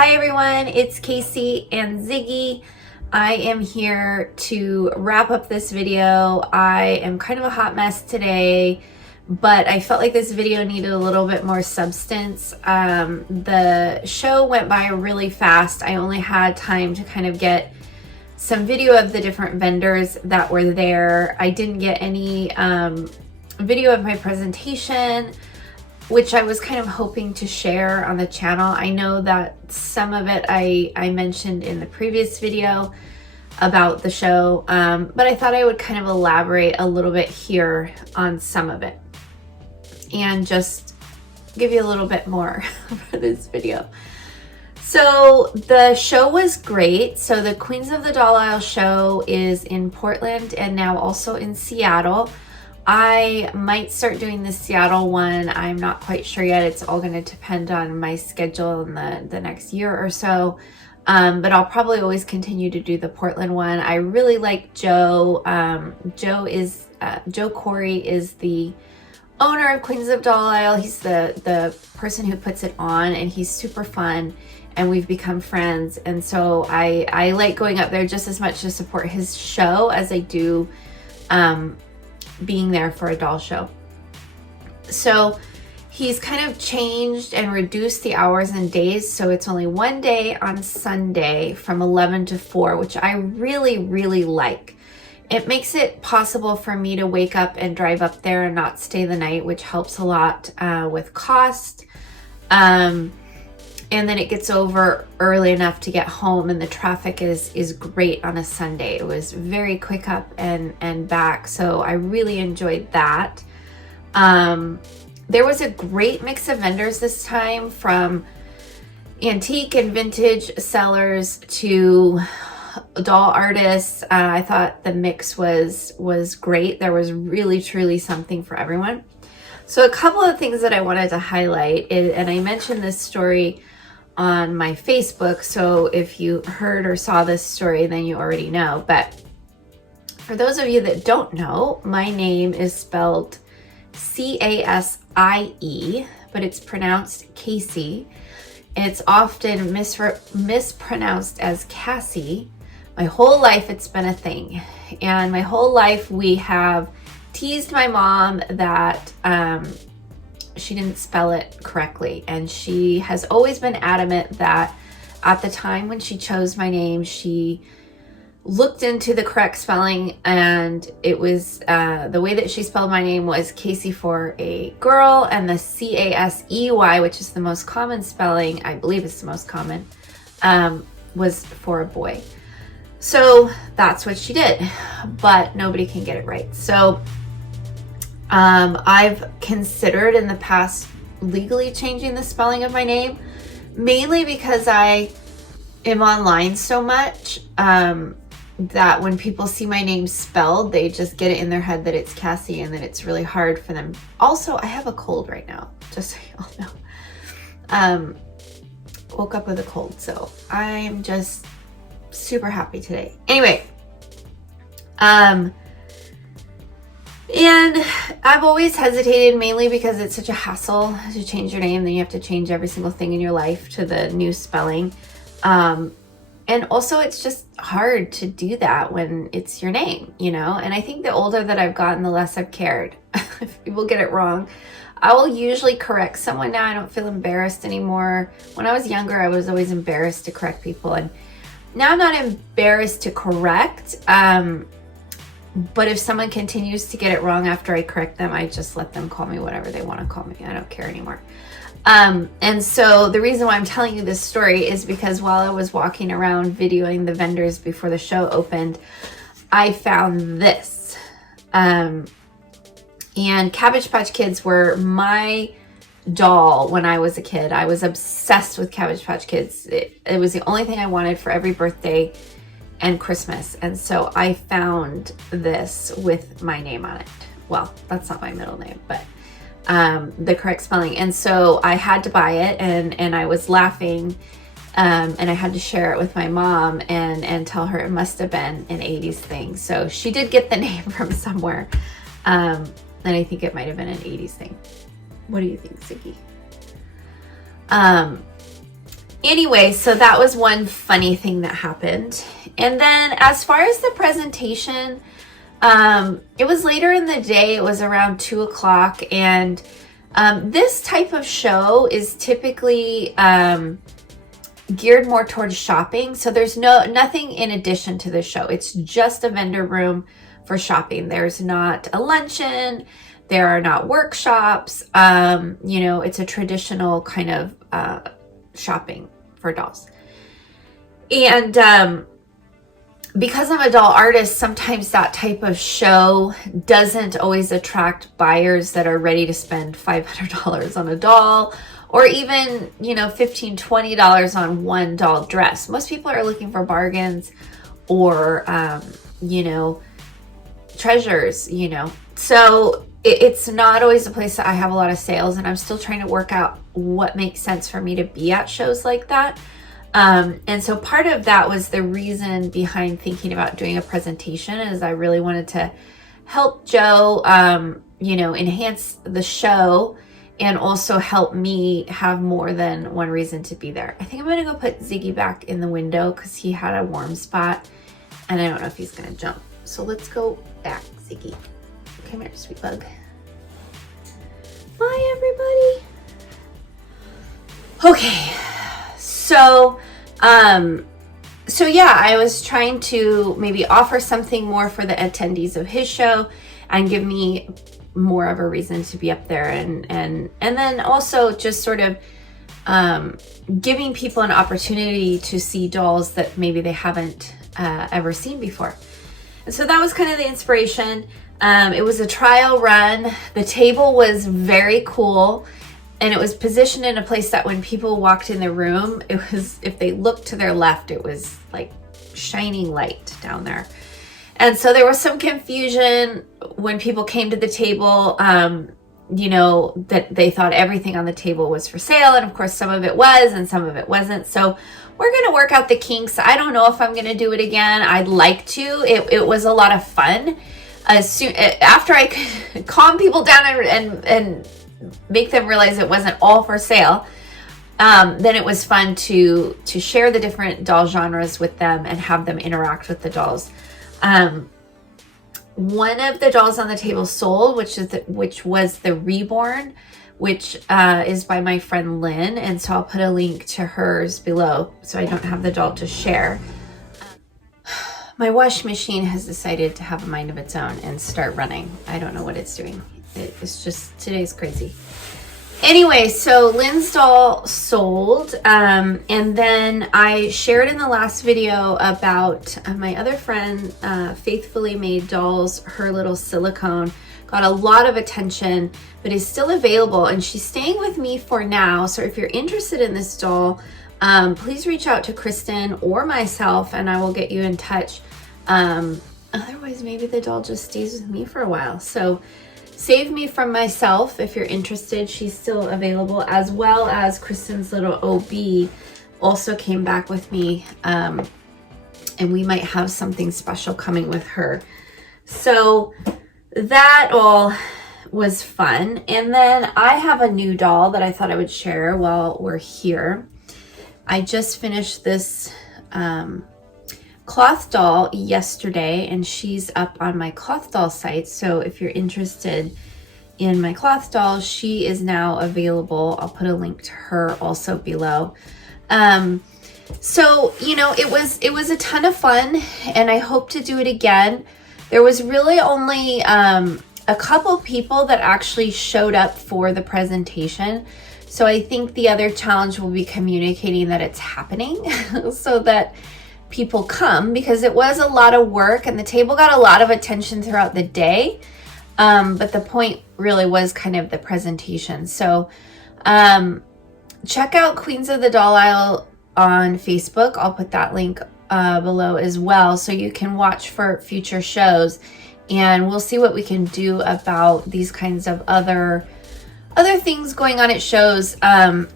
Hi everyone, it's Casey and Ziggy. I am here to wrap up this video. I am kind of a hot mess today, but I felt like this video needed a little bit more substance. The show went by really fast. I only had time to kind of get some video of the different vendors that were there. I didn't get any video of my presentation, which I was kind of hoping to share on the channel. I know that some of it I mentioned in the previous video about the show, but I thought I would kind of elaborate a little bit here on some of it and just give you a little bit more for this video. So the show was great. So the Queens of the Doll Aisle show is in Portland and now also in Seattle. I might start doing the Seattle one. I'm not quite sure yet. It's all going to depend on my schedule in the next year or so. But I'll probably always continue to do the Portland one. I really like Joe. Joe Corey is the owner of Queens of Doll Aisle. He's the person who puts it on, and he's super fun. And we've become friends. And so I like going up there just as much to support his show as I do being there for a doll show. So he's kind of changed and reduced the hours and days. So it's only one day on Sunday from 11 to 4, which I really, really like. It makes it possible for me to wake up and drive up there and not stay the night, which helps a lot with cost. And then it gets over early enough to get home, and the traffic is great on a Sunday. It was very quick up and back, so I really enjoyed that. There was a great mix of vendors this time, from antique and vintage sellers to doll artists. I thought the mix was great. There was really, truly something for everyone. So a couple of things that I wanted to highlight, and I mentioned this story on my Facebook, so if you heard or saw this story, then you already know. But for those of you that don't know, my name is spelled C-A-S-I-E, but it's pronounced Casey. It's often mispronounced as Cassie. My whole life it's been a thing, and my whole life we have teased my mom that she didn't spell it correctly, and she has always been adamant that at the time when she chose my name, she looked into the correct spelling, and it was the way that she spelled my name was Casey for a girl, and the C-A-S-E-Y, which is the most common spelling, I believe it's the most common, was for a boy. So that's what she did, but nobody can get it right. So I've considered in the past legally changing the spelling of my name, mainly because I am online so much that when people see my name spelled, they just get it in their head that it's Cassie, and that it's really hard for them. Also, I have a cold right now, just so you all know. Woke up with a cold, so I'm just super happy today. Anyway, and I've always hesitated, mainly because it's such a hassle to change your name. Then you have to change every single thing in your life to the new spelling. And also it's just hard to do that when it's your name, you know? And I think the older that I've gotten, the less I've cared. If people get it wrong, I will usually correct someone now. I don't feel embarrassed anymore. When I was younger, I was always embarrassed to correct people. And now I'm not embarrassed to correct. But if someone continues to get it wrong after I correct them, I just let them call me whatever they want to call me. I don't care anymore. And so the reason why I'm telling you this story is because while I was walking around videoing the vendors before the show opened, I found this. And Cabbage Patch Kids were my doll when I was a kid. I was obsessed with Cabbage Patch Kids. It was the only thing I wanted for every birthday and Christmas. And so I found this with my name on it. Well, that's not my middle name, but the correct spelling. And so I had to buy it, and I was laughing, and I had to share it with my mom and tell her it must have been an 80s thing. So she did get the name from somewhere. And I think it might have been an 80s thing. What do you think, Ziggy? Anyway, so that was one funny thing that happened. And then as far as the presentation, it was later in the day. It was around 2:00, and this type of show is typically geared more towards shopping. So there's nothing in addition to the show. It's just a vendor room for shopping. There's not a luncheon. There are not workshops. It's a traditional kind of shopping for dolls. And because I'm a doll artist, sometimes that type of show doesn't always attract buyers that are ready to spend $500 on a doll, or even, $15, $20 on one doll dress. Most people are looking for bargains or, treasures, So it's not always a place that I have a lot of sales, and I'm still trying to work out what makes sense for me to be at shows like that. And so part of that was the reason behind thinking about doing a presentation, is I really wanted to help Joe, enhance the show and also help me have more than one reason to be there. I think I'm going to go put Ziggy back in the window because he had a warm spot and I don't know if he's going to jump. So let's go back, Ziggy. Come here, sweet bug. Bye, everybody. Okay. So yeah, I was trying to maybe offer something more for the attendees of his show and give me more of a reason to be up there, and then also just sort of giving people an opportunity to see dolls that maybe they haven't ever seen before. And so that was kind of the inspiration. It was a trial run. The table was very cool. And it was positioned in a place that when people walked in the room, it was, if they looked to their left, it was like shining light down there. And so there was some confusion when people came to the table, that they thought everything on the table was for sale. And of course, some of it was and some of it wasn't. So we're going to work out the kinks. I don't know if I'm going to do it again. I'd like to. It was a lot of fun. After I could calm people down and make them realize it wasn't all for sale, then it was fun to share the different doll genres with them and have them interact with the dolls. One of the dolls on the table sold, which was the Reborn, which is by my friend Lynn, and so I'll put a link to hers below so I don't have the doll to share. My wash machine has decided to have a mind of its own and start running. I don't know what it's doing. It's just, today's crazy. Anyway, so Lynn's doll sold, and then I shared in the last video about my other friend, Faithfully Made Dolls. Her little silicone got a lot of attention, but is still available, and she's staying with me for now. So if you're interested in this doll, please reach out to Kristen or myself, and I will get you in touch. Otherwise, maybe the doll just stays with me for a while. So save me from myself if you're interested. She's still available, as well as Kristen's little OB also came back with me, and we might have something special coming with her. So that all was fun. And then I have a new doll that I thought I would share while we're here. I just finished this cloth doll yesterday, and she's up on my cloth doll site. So if you're interested in my cloth doll, she is now available. I'll put a link to her also below. So it was a ton of fun, and I hope to do it again. There was really only a couple people that actually showed up for the presentation. So I think the other challenge will be communicating that it's happening so that people come, because it was a lot of work and the table got a lot of attention throughout the day. But the point really was kind of the presentation. So check out Queens of the Doll Aisle on Facebook. I'll put that link below as well, so you can watch for future shows, and we'll see what we can do about these kinds of other things going on at shows.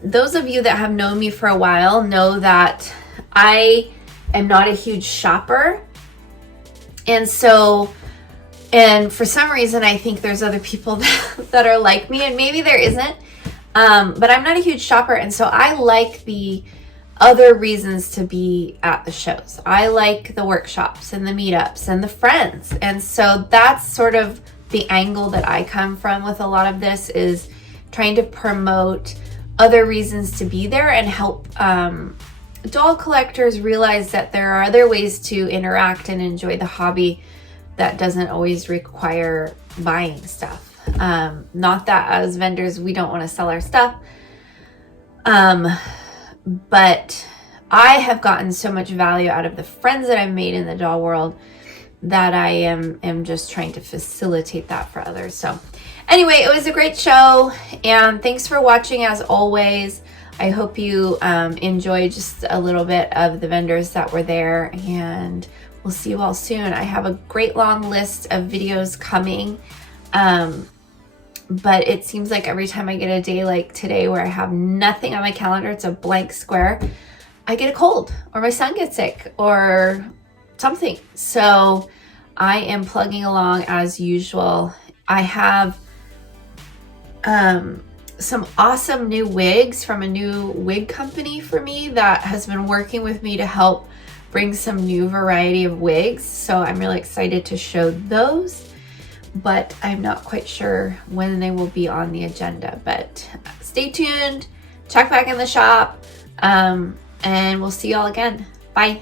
Those of you that have known me for a while know that I am not a huge shopper, and for some reason I think there's other people that are like me, and maybe there isn't, but I'm not a huge shopper, and so I like the other reasons to be at the shows. I like the workshops and the meetups and the friends. And so that's sort of the angle that I come from with a lot of this, is trying to promote other reasons to be there and help doll collectors realize that there are other ways to interact and enjoy the hobby that doesn't always require buying stuff. Not that as vendors we don't want to sell our stuff, but I have gotten so much value out of the friends that I've made in the doll world that I am just trying to facilitate that for others. So anyway, it was a great show, and thanks for watching as always. I hope you enjoyed just a little bit of the vendors that were there, and we'll see you all soon. I have a great long list of videos coming, but it seems like every time I get a day like today where I have nothing on my calendar, it's a blank square, I get a cold or my son gets sick or something. So I am plugging along as usual. I have some awesome new wigs from a new wig company for me that has been working with me to help bring some new variety of wigs. So I'm really excited to show those, but I'm not quite sure when they will be on the agenda. But stay tuned, check back in the shop, and we'll see you all again. Bye.